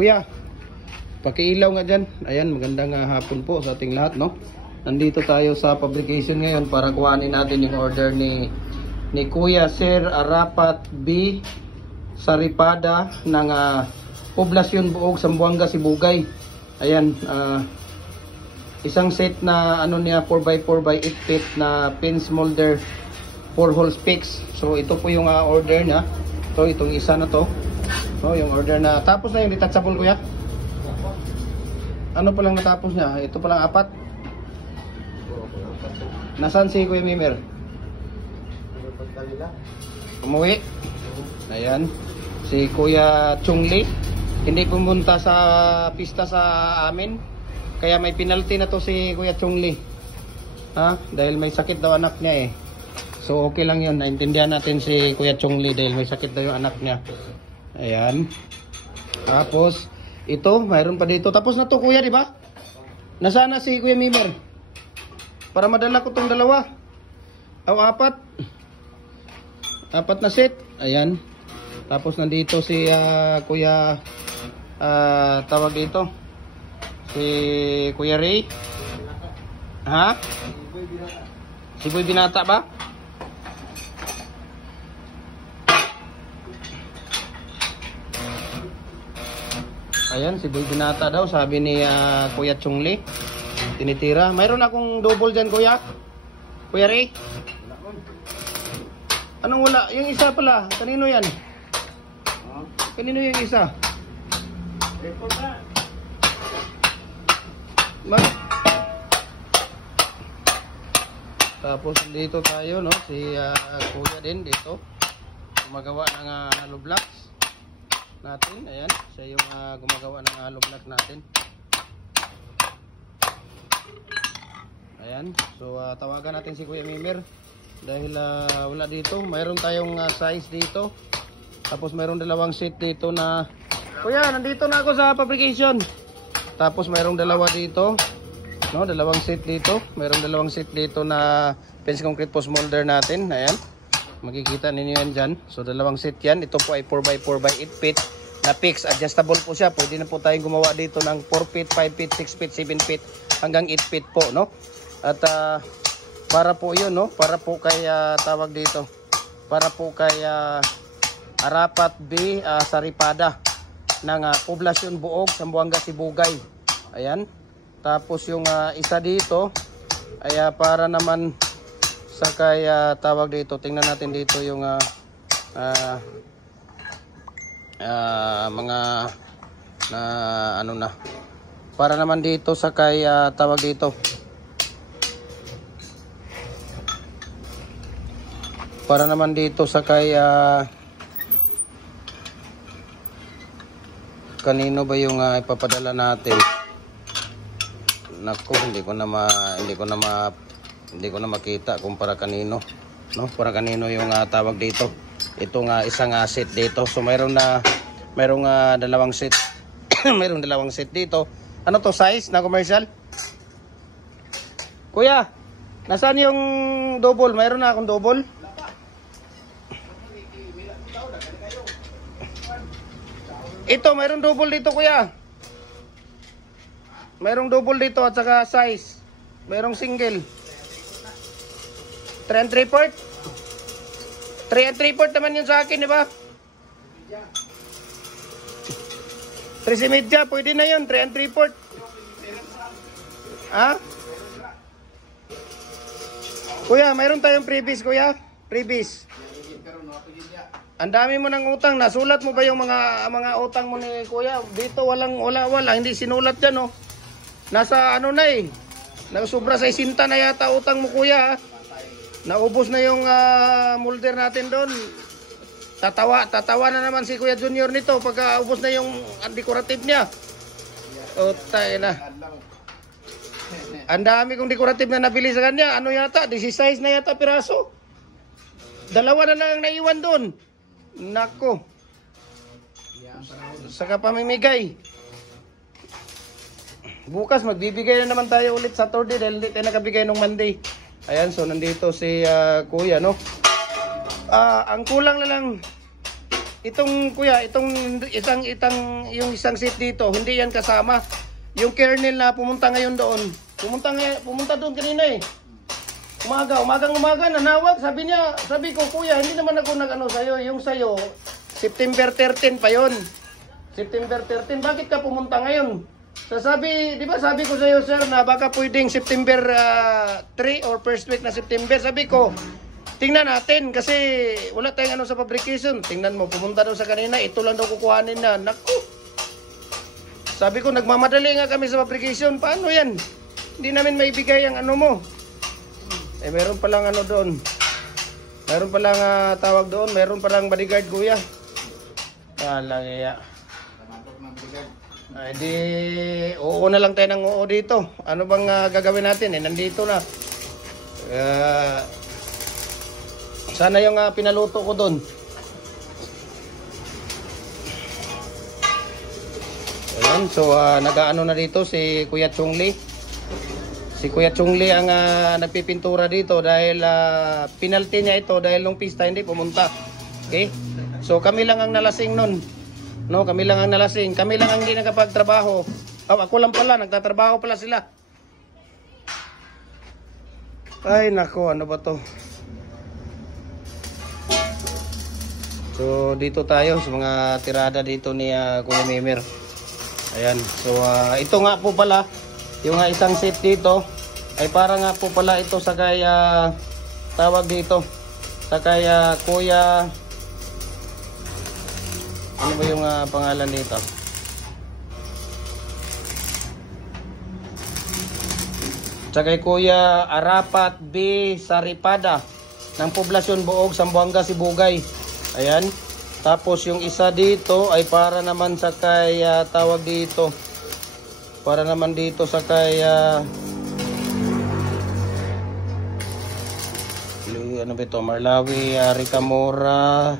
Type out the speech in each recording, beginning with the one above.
Kuya, pakiilaw nga dyan. Ayan, magandang hapon po sa ating lahat, no? Nandito tayo sa fabrication ngayon para kuhanin natin yung order ni Kuya Sir Arapat B. Saripada ng Poblasyon Buog, Zamboanga, Sibugay. Ayan, isang set na ano niya 4x4x8 feet na pin smolder 4 holes fix. So ito po yung order niya. So itong isa na to. So yung order na tapos na yung detachable, kuya. Ano pa lang natapos niya? Ito pa lang 4. Nasaan si Kuya Mimer? Umuwi. Ayan. Si Kuya Chungli hindi pumunta sa pista sa amin. Kaya may penalty na to si Kuya Chungli. Dahil may sakit daw anak niya eh. So okay lang yun. Naintindihan natin si Kuya Chungli dahil may sakit daw yung anak niya. Ayan. Tapos ito, mayroon pa dito. Tapos na to, kuya, di ba? Nasaan na si Kuya Mimer? Para madala ko tong dalawa. O 4. 4 na set. Ayan. Tapos nandito si Kuya tawag dito. Si Kuya Ray. Si Boy Binata ba? Ayan, si Boy Binata daw, sabi ni Kuya Chungli. Tinitira. Mayroon akong double dyan, kuya. Kuya Ray. Anong wala? Yung isa pala. Kanino yan? Kanino yung isa? Tapos dito tayo, no? Si Kuya din dito. Gumagawa ng hollow blocks natin. Ayan, siya yung gumagawa ng hollow block natin. Ayan, so tawagan natin si Kuya Mimer dahil wala dito. Mayroon tayong size dito. Tapos mayroong dalawang set dito na kuya, nandito na ako sa fabrication. Tapos mayroong dalawa dito, no, dalawang set dito. Mayroong dalawang set dito na fence concrete post molder natin. Ayan, makikita ninyo yan dyan. So dalawang set yan. Ito po ay 4x4x8 feet na fix. Adjustable po siya. Pwede na po tayong gumawa dito ng 4 feet, 5 feet, 6 feet, 7 feet hanggang 8 feet po, no? At para po yun, no? Para po kay tawag dito. Para po kay Arapat B. Saripada ng Poblasyon Buog, Zamboanga, Sibugay. Ayan. Tapos yung isa dito ay para naman sa kay tawag dito. Tingnan natin dito yung mga ano na. Para naman dito sa kay tawag dito. Para naman dito sa kay kanino ba yung ipapadala natin? Nako, hindi ko na makita kung para kanino, no? Para kanino yung tawag dito. Itong isang set dito. So mayroong dalawang set. Mayroong dalawang set dito. Ano to, size na commercial? Kuya, nasaan yung double? Mayroon na akong double. Ito, mayroong double dito, kuya. Mayroong double dito at saka size. Mayroong single. 3 3/4. 3 3/4 naman yun sa akin, di ba? 3 pwede na yun. 3 3/4. Kuya, mayroon tayong previous, kuya. Previous. Ang dami mo ng utang. Nasulat mo ba yung mga utang mo ni kuya? Dito wala. Hindi sinulat yan, oh. Nasa ano na eh. Nagsubra sa 60 na yata utang mo, kuya. Naubos na yung molder natin doon. Tatawa na naman si Kuya Junior nito pagka ubos na yung decorative niya. Utay na. Ang dami kong decorative na nabili sa kanya. Ano yata? 16 na yata piraso. Dalawa na lang ang naiwan doon. Nako. Saka pamimigay. Bukas magbibigay na naman tayo ulit sa Saturday dahil hindi tayo nakabigay nung Monday. Ayan, so nandito si kuya, no? Ang kulang na lang itong kuya, yung isang seat dito, hindi yan kasama. Yung kernel na pumunta ngayon doon. Pumunta doon kanina eh. Umaga, nanawag. Sabi ko, kuya, hindi naman ako nag-ano sa'yo. Yung sa'yo, September 13 pa yon. September 13, bakit ka pumunta ngayon? Sabi ko sa iyo, sir, na baka pwedeng September 3 or first week na September. Sabi ko, tingnan natin kasi wala tayong ano sa fabrication. Tingnan mo, pumunta daw sa kanina, ito lang daw kukuhanin na. Naku! Sabi ko, nagmamadali nga kami sa fabrication. Paano yan? Hindi namin maibigay ang ano mo. Eh, meron palang ano doon. Meron palang tawag doon. Meron palang bodyguard, kuya. Kaya. Ay di, oo na lang tayo ng oo dito. Ano bang gagawin natin? Eh, nandito na. Sana yung pinaluto ko doon. Ayan, so nag-ano na dito si Kuya Chungli. Si Kuya Chungli ang nagpipintura dito dahil penalty niya ito dahil nung pista hindi pumunta. Okay? So kami lang ang nalasing nun. No, kami lang ang nalasing. Kami lang ang hindi nakapagtrabaho. Ako lang pala, nagtatrabaho pala sila. Ay, nako, ano ba to? So, dito tayo sa mga tirada dito ni Kuya Mimer. Ayan. So, ito nga po pala, yung isang set dito, ay para nga po pala ito sa kay, tawag dito, sa kay Kuya... Ano ba yung pangalan dito? Sa kay Kuya Arapat B. Saripada ng Poblasyon Buog, Zamboanga, Sibugay. Ayan. Tapos yung isa dito ay para naman sa kay tawag dito. Para naman dito sa kay ano ba ito? Marlawi Ricamora.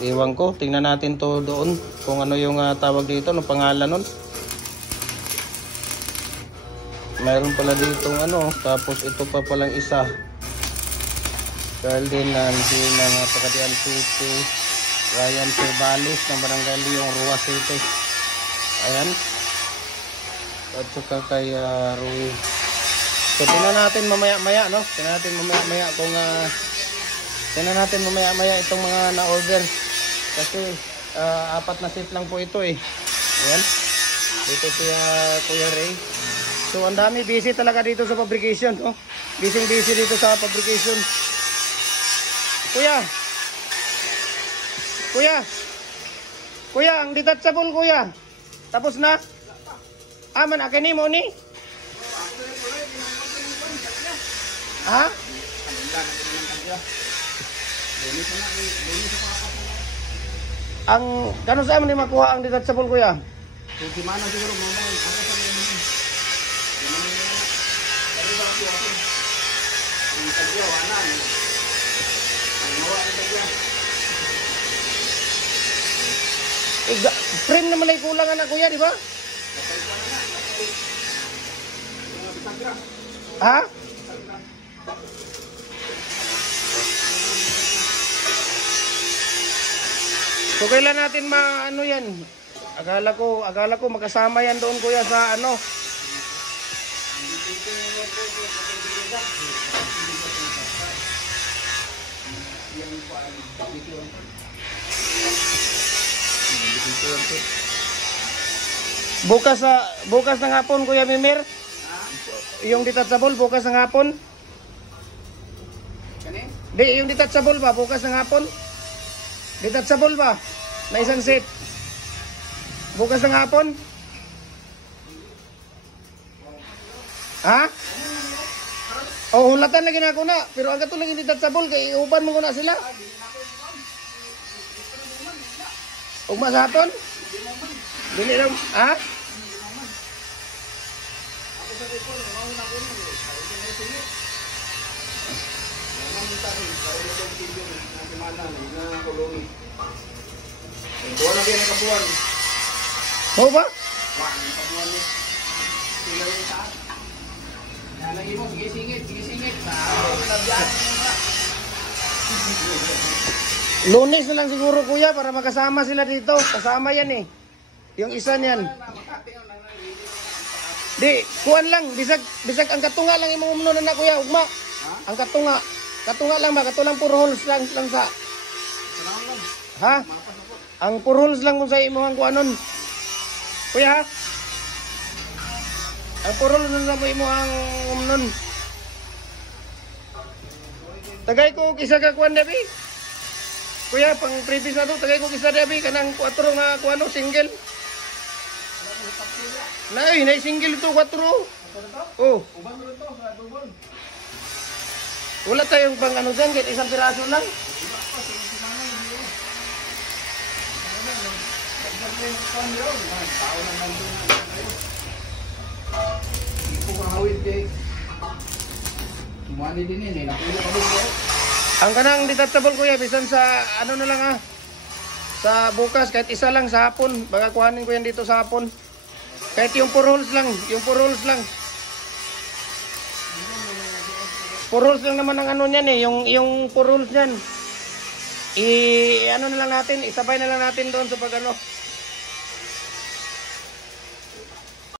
Iwan ko, tingnan natin to doon kung ano yung tawag dito, no pangalan nun. Mayroon pala ditong ano, tapos ito pa palang isa. Ferdinand ng Pagadian City, Ryan Cervalis ng Barangay Leong, Rua City. Ayan. At saka kay Rui. So tingnan natin mamaya-maya, no? Tingnan natin mamaya-maya kung tingnan natin mamaya-maya itong mga na-order. Kasi 4 na set lang po ito eh. Ayan. Dito si Kuya Ray. So ang dami, busy talaga dito sa fabrication. Oh. Busy dito sa fabrication. Kuya, ang detachable kuya. Tapos na? Man, akin mo ni? Ha? Ang kano sa amin makuha ang detachable kuya? Di mana siguro mo mo ako sa mga ang tagyawanan. Ang mawa ang tagya. Frame naman ay kulang na kuya, di ba? Ha? So kailan natin ano yan? Akala ko makasama yan doon kuya sa ano. Bukas ng hapon Kuya Mimir. Yung detachable bukas ng hapon. Kani? Di, yung detachable ba bukas ng hapon? Detachable ba? Na isang set. Bukas ng hapon? Ha? Oh, hulatan lagi na ako na. Pero ang katulad yung detachable, kay iuban mo ko na sila. Ugma sa haton? Dili lang, ha? Tuwa na din ang kabuan. Mau ba? Wah, ang kabuan ni. Sila yung taas. Yan lagi mo, sige singit. Nabiyaan mo na. Lunes na lang siguro kuya para makasama sila dito. Kasama yan eh. Yung isa niyan. Di, kuan lang. Bisag ang katunga lang imong umno na kuya. Ugma. Ang katunga. Katunga lang ba? Katulang puro holes lang sa. Ha? Ang puro holes lang kung sa imong kuanon. Kuya ha? Ang puro holes lang sa imong umnon. Tagay ko kisa ka kuan debi. Kuya, pang previous na to, tagay ko kisa debi kanang 4 nga kuano single. Nay single ito 4. Oh. Wala tayong pang ano dyan, kahit isang piraso lang. Ang kanang detachable kuya, bisan sa ano na lang sa bukas, kahit isa lang sa hapon. Baka kuhanin ko yan dito sa hapon. Kahit yung 4 holes lang, yung 4 holes lang. 4 holes lang naman ang ano niyan eh, yung 4 holes niyan. Ano na lang natin, isabay na lang natin doon sa pag ano,